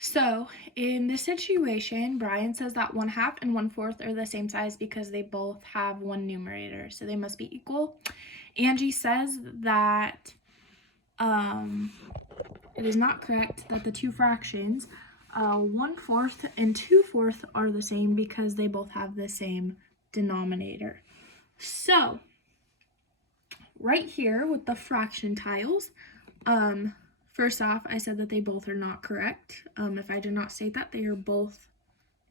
So in this situation, Brian says that 1/2 and 1/4 are the same size because they both have one numerator, so they must be equal. Angie says that it is not correct that the two fractions 1/4 and 2/4 are the same because they both have the same denominator. So right here with the fraction tiles, first off, I said that they both are not correct. If I did not state that, they are both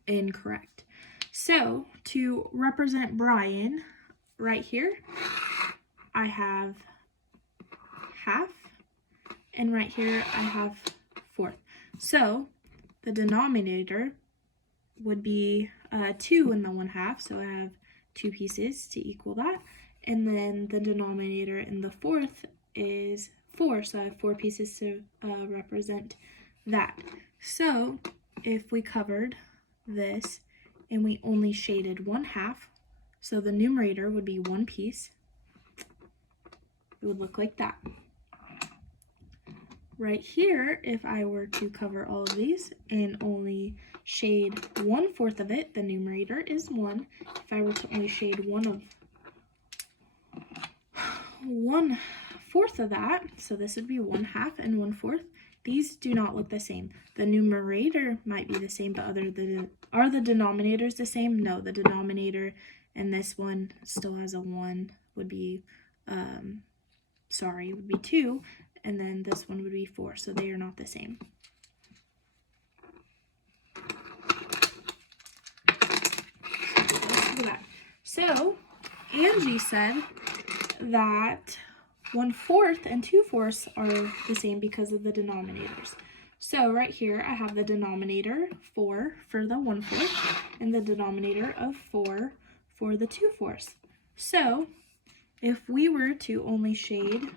incorrect. So to represent Brian, right here, I have half, and right here I have 1/4. So the denominator would be 2 in the 1/2, so I have 2 pieces to equal that. And then the denominator in the 4th is 4, so I have 4 pieces to represent that. So if we covered this and we only shaded 1/2, so the numerator would be 1 piece, it would look like that. Right here, if I were to cover all of these and only shade 1/4 of it, the numerator is 1. If I were to only shade 1/4 of that, so this would be 1/2 and 1/4, these do not look the same. The numerator might be the same, but are the denominators the same? No, the denominator in this one still has a 1, would be, would be 2, and then this one would be 4, so they are not the same. So Angie said that 1/4 and 2/4 are the same because of the denominators. So right here I have the denominator 4 for the 1/4 and the denominator of 4 for the 2/4. So if we were to only shade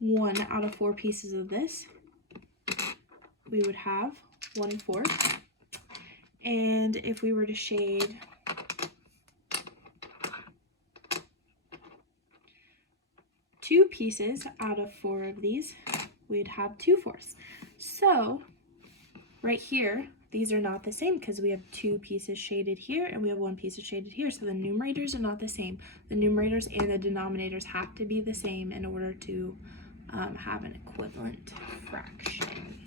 1 out of 4 pieces of this, we would have 1/4. And if we were to shade 2 pieces out of 4 of these, we'd have 2/4. So right here, these are not the same because we have 2 pieces shaded here and we have 1 piece shaded here. So the numerators are not the same. The numerators and the denominators have to be the same in order to have an equivalent fraction.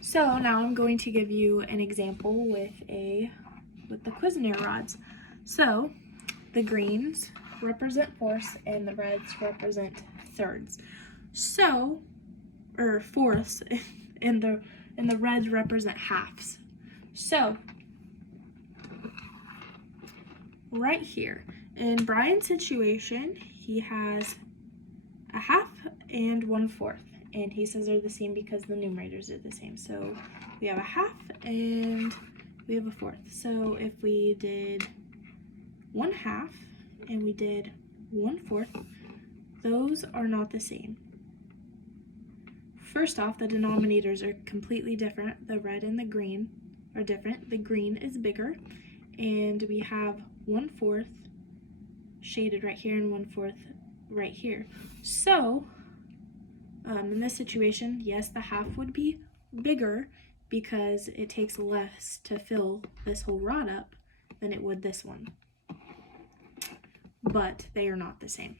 So now I'm going to give you an example with the Cuisenaire rods. So the greens represent fourths and the reds represent thirds. So, or fourths, and the reds represent halves. So right here in Brian's situation, he has a 1/2 and 1/4. And he says they're the same because the numerators are the same. So we have a 1/2 and we have a 1/4. So if we did 1/2 and we did 1/4, those are not the same. First off, the denominators are completely different. The red and the green are different. The green is bigger, and we have 1/4 shaded right here and 1/4 right here. So in this situation, yes, the 1/2 would be bigger because it takes less to fill this whole rod up than it would this one. But they are not the same.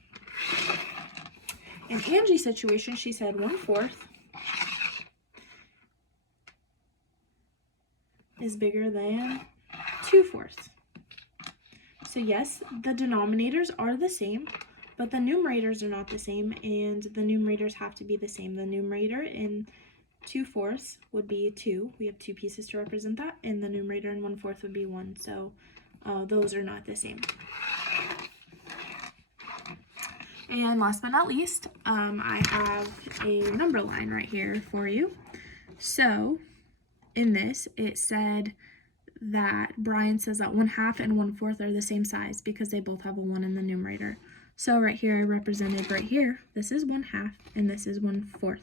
In Angie's situation, she said 1/4 is bigger than 2/4. So yes, the denominators are the same, but the numerators are not the same, and the numerators have to be the same. The numerator in 2/4 would be 2. We have 2 pieces to represent that, and the numerator in 1/4 would be 1. So those are not the same. And last but not least, I have a number line right here for you. So in this, it said that Brian says that 1/2 and 1/4 are the same size because they both have a 1 in the numerator. So right here, I represented right here, this is 1/2 and this is 1/4.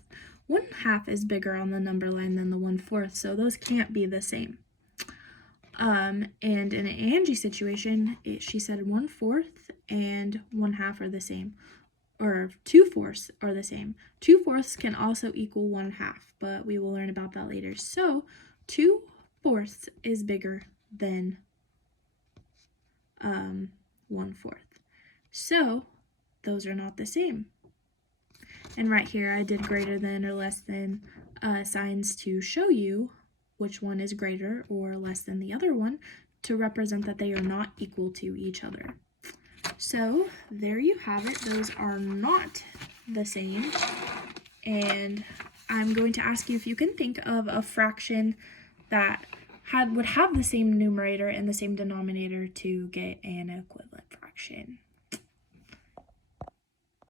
1/2 is bigger on the number line than the 1/4, so those can't be the same. And in Angie's situation, she said 1/4 and 1/2 are the same. or 2/4 are the same. 2/4 can also equal 1/2, but we will learn about that later. So 2/4 is bigger than 1/4. So those are not the same. And right here I did greater than or less than signs to show you which one is greater or less than the other one, to represent that they are not equal to each other. So there you have it. Those are not the same. And I'm going to ask you if you can think of a fraction that would have the same numerator and the same denominator to get an equivalent fraction.